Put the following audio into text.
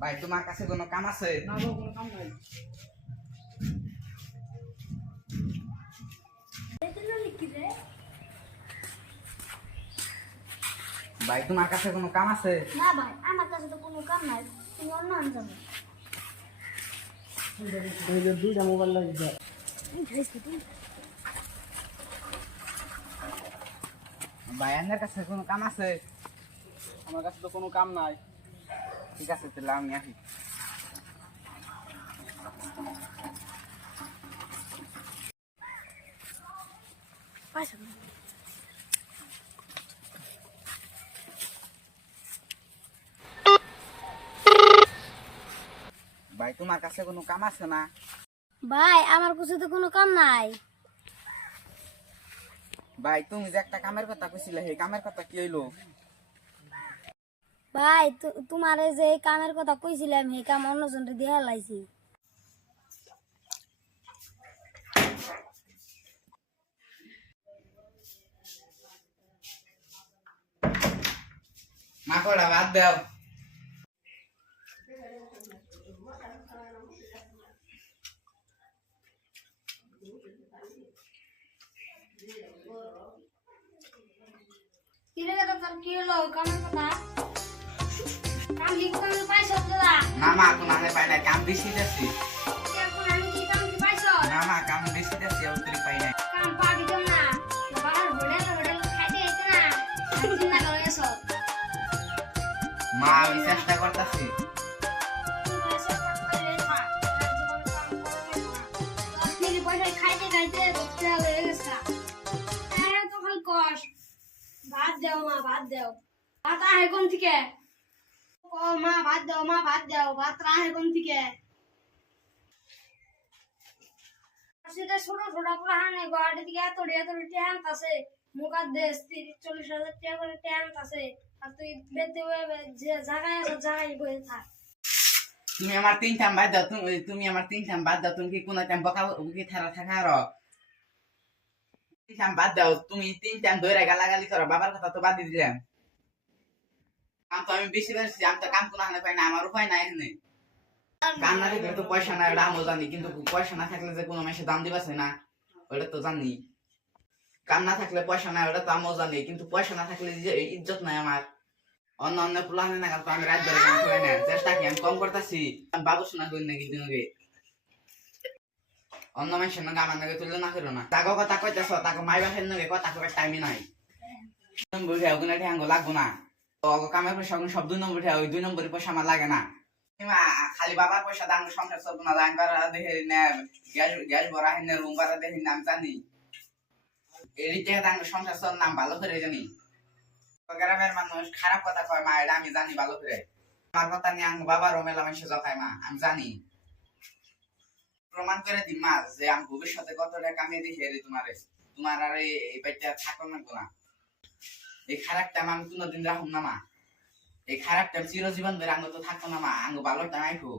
ভাই তোমার কাছে কোনো কাম আছে? না গো, কোনো কাম নাই। ভাই তোমার কাছে কোনো কাম আছে? না ভাই, আমার কাছে তো কোনো কাম নাই, তুমি অন্য আনজানো। দুইটা মোবাইল লাগবে। ভাই আপনার কাছে কোনো কাম আছে? আমার কাছে তো কোনো কাম নাই। ঠিক আছে তাহলে আমি আসি। ভাই তোমার কাছে কোনো কাম আছে না? ভাই আমার কাছে তো কোনো কাম নাই। ভাই তুমি যে একটা কামের কথা কইছিলে সেই কামের কথা কি হইলো? ভাই তোমার যে এই কামের কথা কইছিলাম সেই কাম অন্যজনকে দিয়ে লাইছি। মা কড়া বাদ দাও। কি রে দাদা, তোর কি হলো কামের কথা? কাম কি কামে পাইছো দাদা? না মা কোনো আমি পাই না, কাম বেশি যাচ্ছি। এখন আমি কি কাম কি পাইছো? না মা কাম বেশি যাচ্ছি, অতিরিক্ত পাই না। কাম পাবি তো না, বাবার হোটেল খাইতে হইতো না, চিন্তা করে এসো। মা আমি চেষ্টা করতেছি। খাইতে খাইতে হয়ে গেছে। তো খালি কষ ভাত দাও মা, ভাত দাও। ভাত আহে কোন থেকে? ও মা ভাত দাও, মা ভাত দাও, ভাত আহে কোন থেকে? সেটা ছোট ছোট প্লাহানে গোয়াটি থেকে এত ট্যাঙ্ক আছে, মুখার দেশ 30-40 হাজার টাকা করে ট্যাঙ্ক আছে, আর তুই বেতে যে জায়গায় আছে জায়গায় বসে থাক। তুমি আমার তিন টাইম বাদ দাও, তুমি আমার তিন টাইম বাদ দাও, তুমি কি কোনো টাইম বকা কি থারা থাকা আর তিন টাইম বাদ দাও, তুমি তিন টাইম ধরে গালাগালি করো, বাবার কথা তো বাদ দিয়ে দিলাম। কাম তো আমি বেশি পারছি, আমি তো কাম কোনো হানে পাই না, আমার উপায় নাই এখানে। কাম না থাকলে তো পয়সা নাই, ওটা আমিও জানি, কিন্তু পয়সা না থাকলে যে কোনো মাসে দাম দিবাছে না ওটা তো জানি। কাম না থাকলে পয়সা নাই ওটা তো আমিও জানি, কিন্তু পয়সা না থাকলে যে ইজ্জত নাই আমার। অন্য অন্য প্লানে না তো আমি রাত ধরে কাম করে না, চেষ্টা কি আমি কম করতেছি। আমি বাবু শোনা করি নাকি দিনকে অন্য মানুষের নাকি আমার নাকি তুলে না করো না, তাকে কথা কইতেছ, তাকে মাই বাসের নাকি কথা কবার টাইমই নাই। বুঝে ওগুলো ঠ্যাঙ্গ লাগবো না, তো কামের পয়সা সব 2 নম্বর উঠে, ওই 2 নম্বরের পয়সা আমার লাগে না। খালি বাবার পয়সা দাম সংসার চলবো না, লাইন ভাড়া দেখে গ্যাস ভরা হেন রুম ভাড়া দেখে নাম জানি, এই টাকা দাম সংসার চল নাম ভালো করে জানি। গ্রামের মানুষ খারাপ কথা কয় মা, এটা আমি জানি ভালো করে। আমার কথা নিয়ে আঙ্গ বাবারও মেলা মানুষে জখায় মা, আমি জানি। প্রমাণ করে দিই মা যে আমি ভবিষ্যতে কতটা কামিয়ে দিই হেরে তোমার আর এই বাড়িতে থাকো না। এই খারাপ টাইম আমি কোনোদিন রাখুন না মা, এই খারাপ টাইম চিরজীবন ধরে আঙ্গ তো থাকো না মা, আঙ্গ ভালো টাইম আইকো।